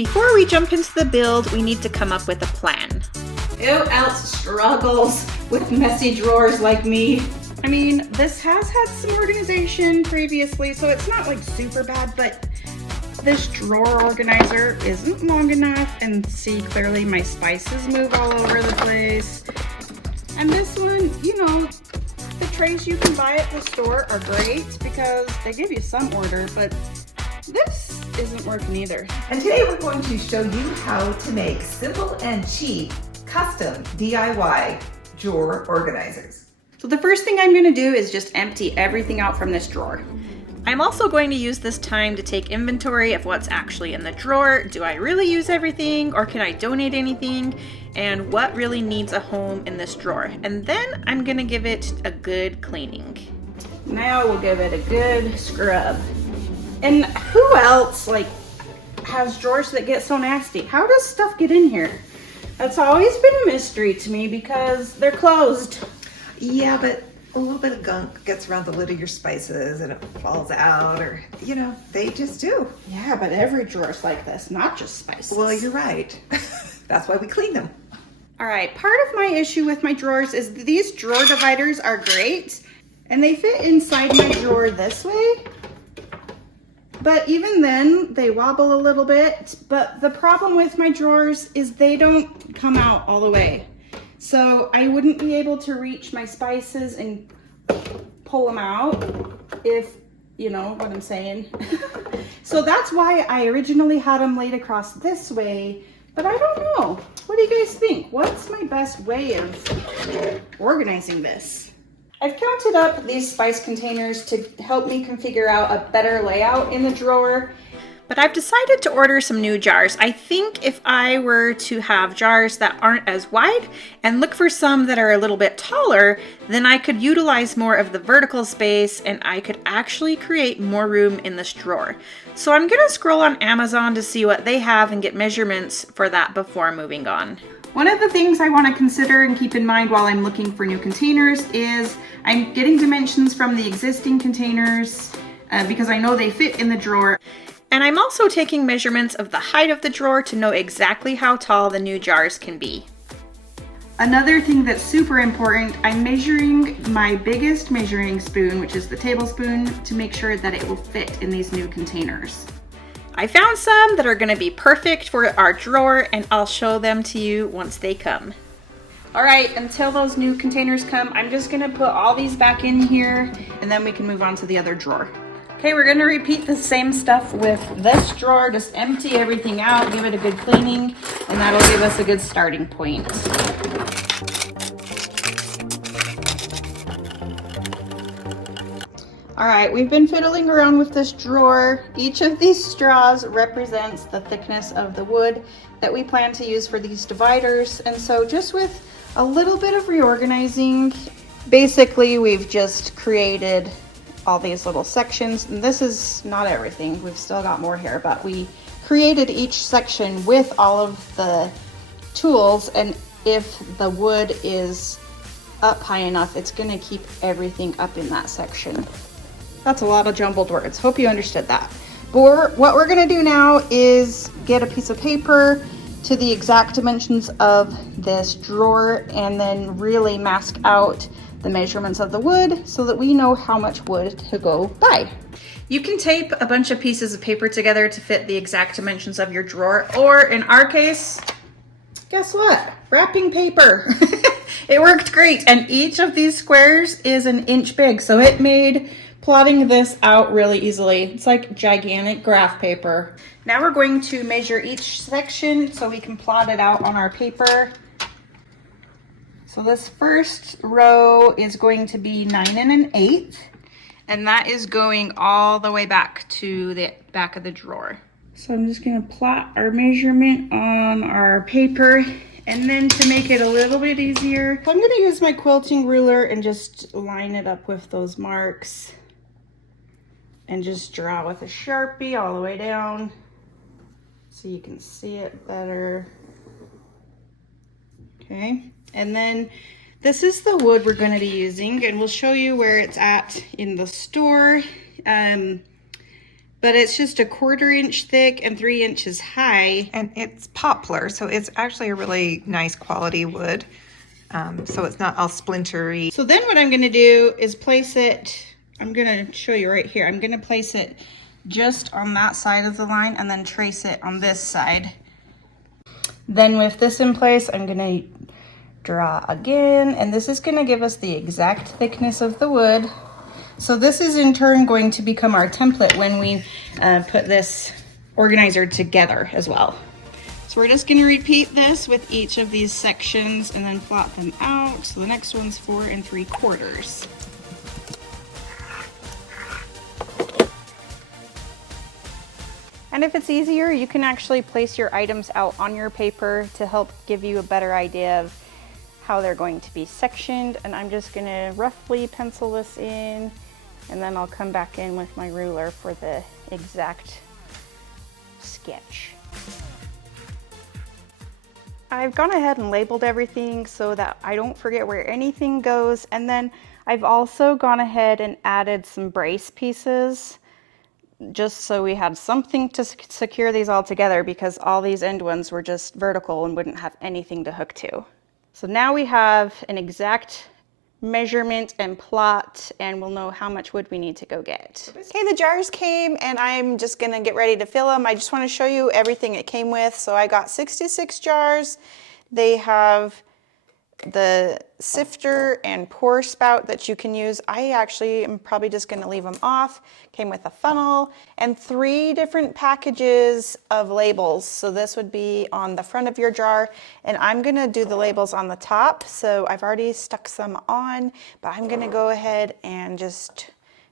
Before we jump into the build, we need to come up with a plan. Who else struggles with messy drawers like me? I mean, this has had some organization previously, so it's not like super bad, but this drawer organizer isn't long enough, and see, clearly my spices move all over the place. And this one, you know, the trays you can buy at the store are great because they give you some order, but this isn't working either. And today we're going to show you how to make simple and cheap custom DIY drawer organizers. So the first thing I'm gonna do is just empty everything out from this drawer. I'm also going to use this time to take inventory of what's actually in the drawer. Do I really use everything, or can I donate anything? And what really needs a home in this drawer? And then I'm gonna give it a good cleaning. Now we'll give it a good scrub. And who else has drawers that get so nasty? How does stuff get in here? That's always been a mystery to me because they're closed. Yeah, but a little bit of gunk gets around the lid of your spices and it falls out, or, you know, they just do. Yeah, but every drawer's like this, not just spices. Well, you're right. That's why we clean them. All right, part of my issue with my drawers is these drawer dividers are great and they fit inside my drawer this way. But even then, they wobble a little bit. But the problem with my drawers is they don't come out all the way. So I wouldn't be able to reach my spices and pull them out, if you know what I'm saying. So that's why I originally had them laid across this way. But I don't know. What do you guys think? What's my best way of organizing this? I've counted up these spice containers to help me figure out a better layout in the drawer. But I've decided to order some new jars. I think if I were to have jars that aren't as wide and look for some that are a little bit taller, then I could utilize more of the vertical space and I could actually create more room in this drawer. So I'm gonna scroll on Amazon to see what they have and get measurements for that before moving on. One of the things I want to consider and keep in mind while I'm looking for new containers is I'm getting dimensions from the existing containers because I know they fit in the drawer. And I'm also taking measurements of the height of the drawer to know exactly how tall the new jars can be. Another thing that's super important, I'm measuring my biggest measuring spoon, which is the tablespoon, to make sure that it will fit in these new containers. I found some that are going to be perfect for our drawer, and I'll show them to you once they come. All right, until those new containers come, I'm just gonna put all these back in here and then we can move on to the other drawer. Okay, we're gonna repeat the same stuff with this drawer. Just empty everything out, give it a good cleaning, and that'll give us a good starting point. All right, we've been fiddling around with this drawer. Each of these straws represents the thickness of the wood that we plan to use for these dividers. And so just with a little bit of reorganizing, basically we've just created all these little sections. And this is not everything, we've still got more here, but we created each section with all of the tools. And if the wood is up high enough, it's gonna keep everything up in that section. That's a lot of jumbled words. Hope you understood that. But what we're gonna do now is get a piece of paper to the exact dimensions of this drawer and then really mask out the measurements of the wood so that we know how much wood to go buy. You can tape a bunch of pieces of paper together to fit the exact dimensions of your drawer, or in our case, guess what? Wrapping paper. It worked great, and each of these squares is an inch big, so it made plotting this out really easily. It's like gigantic graph paper. Now we're going to measure each section so we can plot it out on our paper. So this first row is going to be 9 1/8, and that is going all the way back to the back of the drawer. So I'm just gonna plot our measurement on our paper, and then to make it a little bit easier, I'm gonna use my quilting ruler and just line it up with those marks. And just draw with a Sharpie all the way down so you can see it better. Okay, and then this is the wood we're going to be using, and we'll show you where it's at in the store. but it's just a 1/4 inch thick and 3 inches high. And it's poplar, so it's actually a really nice quality wood. So it's not all splintery. So then what I'm going to do is place it, I'm going to show you right here. I'm going to place it just on that side of the line and then trace it on this side. Then with this in place, I'm going to draw again, and this is going to give us the exact thickness of the wood. So this is in turn going to become our template when we put this organizer together as well. So we're just going to repeat this with each of these sections and then plot them out. So the next one's 4 3/4. And if it's easier, you can actually place your items out on your paper to help give you a better idea of how they're going to be sectioned. And I'm just going to roughly pencil this in, and then I'll come back in with my ruler for the exact sketch. I've gone ahead and labeled everything so that I don't forget where anything goes. And then I've also gone ahead and added some brace pieces just so we had something to secure these all together, because all these end ones were just vertical and wouldn't have anything to hook to. So now we have an exact measurement and plot, and we'll know how much wood we need to go get. Okay, the jars came and I'm just gonna get ready to fill them. I just want to show you everything it came with. So I got 66 jars. They have the sifter and pour spout that you can use. I actually am probably just going to leave them off. Came with a funnel and 3 different packages of labels. So this would be on the front of your jar, and I'm going to do the labels on the top. So I've already stuck some on, but I'm going to go ahead and just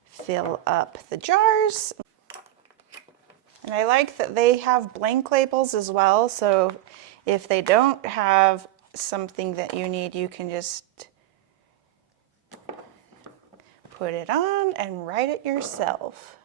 fill up the jars. And I like that they have blank labels as well. So if they don't have something that you need, you can just put it on and write it yourself.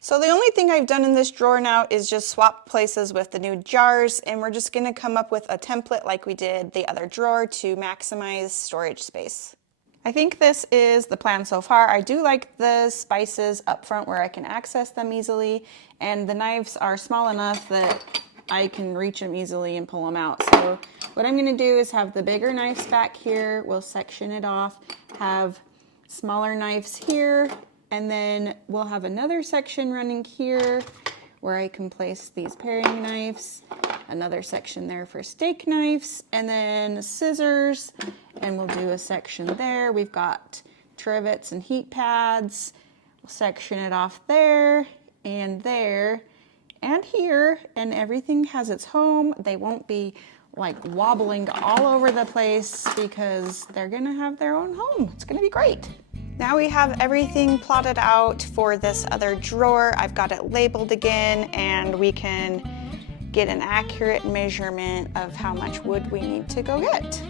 So the only thing I've done in this drawer now is just swap places with the new jars, and we're just going to come up with a template like we did the other drawer to maximize storage space. I think this is the plan so far. I do like the spices up front where I can access them easily, and the knives are small enough that I can reach them easily and pull them out. So what I'm going to do is have the bigger knives back here. We'll section it off, have smaller knives here, and then we'll have another section running here where I can place these paring knives, another section there for steak knives, and then scissors, and we'll do a section there. We've got trivets and heat pads. We'll section it off there and here, and everything has its home. They won't be like wobbling all over the place because they're gonna have their own home. It's gonna be great. Now we have everything plotted out for this other drawer. I've got it labeled again, and we can get an accurate measurement of how much wood we need to go get.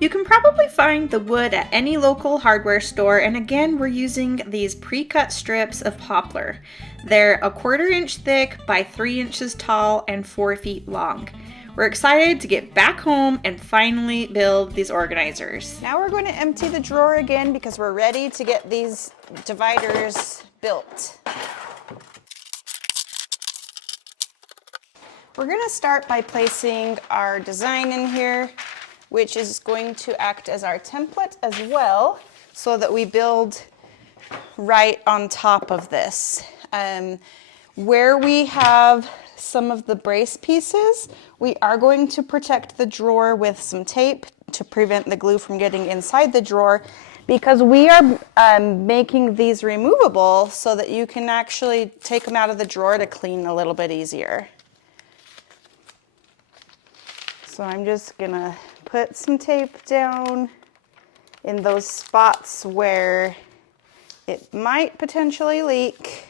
You can probably find the wood at any local hardware store, and again, we're using these pre-cut strips of poplar. They're a 1/4 inch thick by 3 inches tall and 4 feet long. We're excited to get back home and finally build these organizers. Now we're going to empty the drawer again because we're ready to get these dividers built. We're going to start by placing our design in here, which is going to act as our template as well, so that we build right on top of this. Where we have some of the brace pieces, we are going to protect the drawer with some tape to prevent the glue from getting inside the drawer, because we are making these removable so that you can actually take them out of the drawer to clean a little bit easier. So I'm just gonna put some tape down in those spots where it might potentially leak,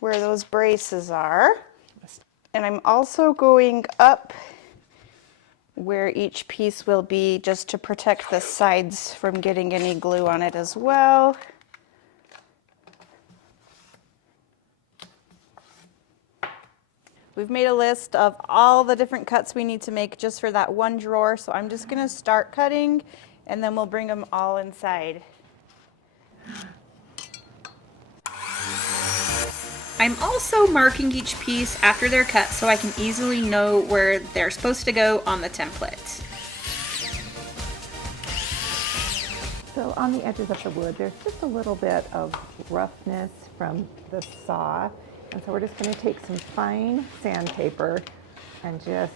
where those braces are. And I'm also going up where each piece will be, just to protect the sides from getting any glue on it as well. We've made a list of all the different cuts we need to make just for that one drawer. So I'm just gonna start cutting and then we'll bring them all inside. I'm also marking each piece after they're cut so I can easily know where they're supposed to go on the template. So on the edges of the wood, there's just a little bit of roughness from the saw. And so we're just going to take some fine sandpaper and just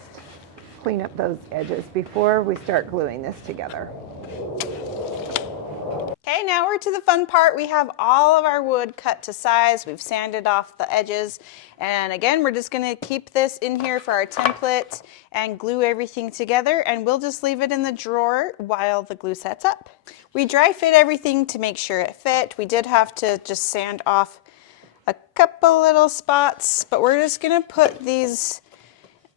clean up those edges before we start gluing this together. Okay, now we're to the fun part. We have all of our wood cut to size. We've sanded off the edges. And again, we're just gonna keep this in here for our template and glue everything together, and we'll just leave it in the drawer while the glue sets up. We dry fit everything to make sure it fit. We did have to just sand off a couple little spots, but we're just gonna put these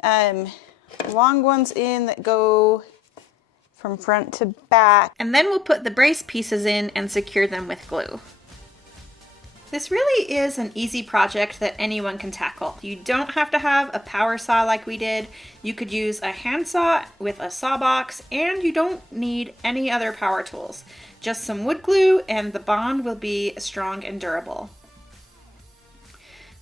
long ones in that go from front to back. And then we'll put the brace pieces in and secure them with glue. This really is an easy project that anyone can tackle. You don't have to have a power saw like we did. You could use a handsaw with a saw box, and you don't need any other power tools. Just some wood glue and the bond will be strong and durable.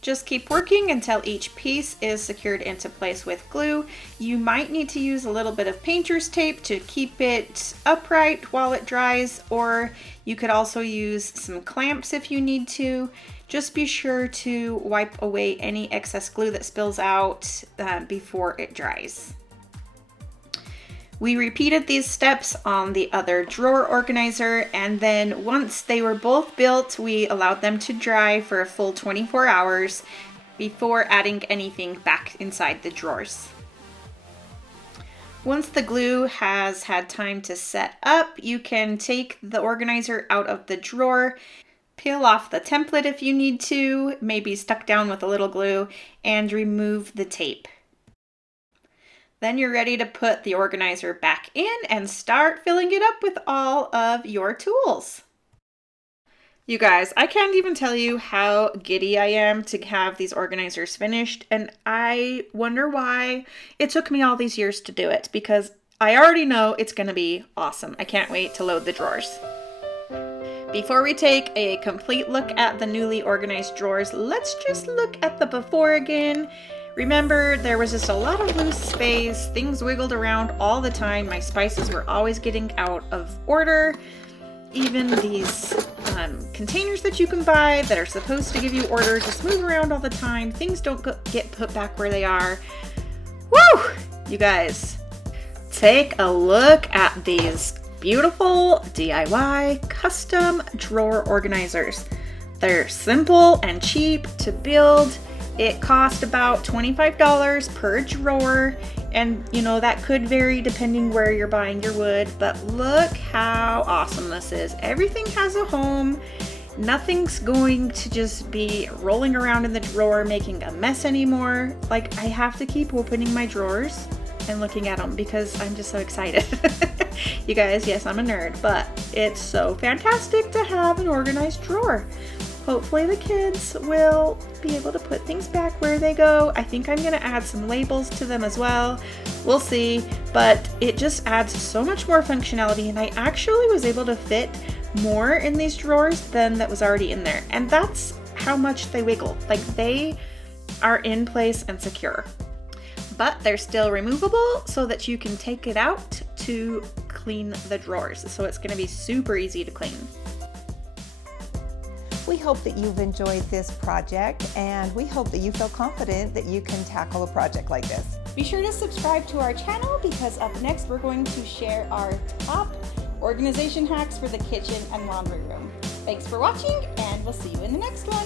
Just keep working until each piece is secured into place with glue. You might need to use a little bit of painter's tape to keep it upright while it dries, or you could also use some clamps if you need to. Just be sure to wipe away any excess glue that spills out before it dries. We repeated these steps on the other drawer organizer, and then once they were both built, we allowed them to dry for a full 24 hours before adding anything back inside the drawers. Once the glue has had time to set up, you can take the organizer out of the drawer, peel off the template if you need to, maybe stuck down with a little glue, and remove the tape. Then you're ready to put the organizer back in and start filling it up with all of your tools. You guys, I can't even tell you how giddy I am to have these organizers finished, and I wonder why it took me all these years to do it, because I already know it's gonna be awesome. I can't wait to load the drawers. Before we take a complete look at the newly organized drawers, let's just look at the before again. Remember, there was just a lot of loose space, things wiggled around all the time, my spices were always getting out of order. Even these containers that you can buy that are supposed to give you order just move around all the time, things don't get put back where they are. Woo! You guys, take a look at these beautiful DIY custom drawer organizers. They're simple and cheap to build. It cost about $25 per drawer, and you know that could vary depending where you're buying your wood, but look how awesome this is. Everything has a home. Nothing's going to just be rolling around in the drawer making a mess anymore. Like, I have to keep opening my drawers and looking at them because I'm just so excited. You guys, yes, I'm a nerd, but it's so fantastic to have an organized drawer. Hopefully the kids will be able to put things back where they go. I think I'm gonna add some labels to them as well. We'll see, but it just adds so much more functionality, and I actually was able to fit more in these drawers than that was already in there. And that's how much they wiggle. Like, they are in place and secure. But they're still removable so that you can take it out to clean the drawers. So it's gonna be super easy to clean. We hope that you've enjoyed this project, and we hope that you feel confident that you can tackle a project like this. Be sure to subscribe to our channel, because up next we're going to share our top organization hacks for the kitchen and laundry room. Thanks for watching, and we'll see you in the next one.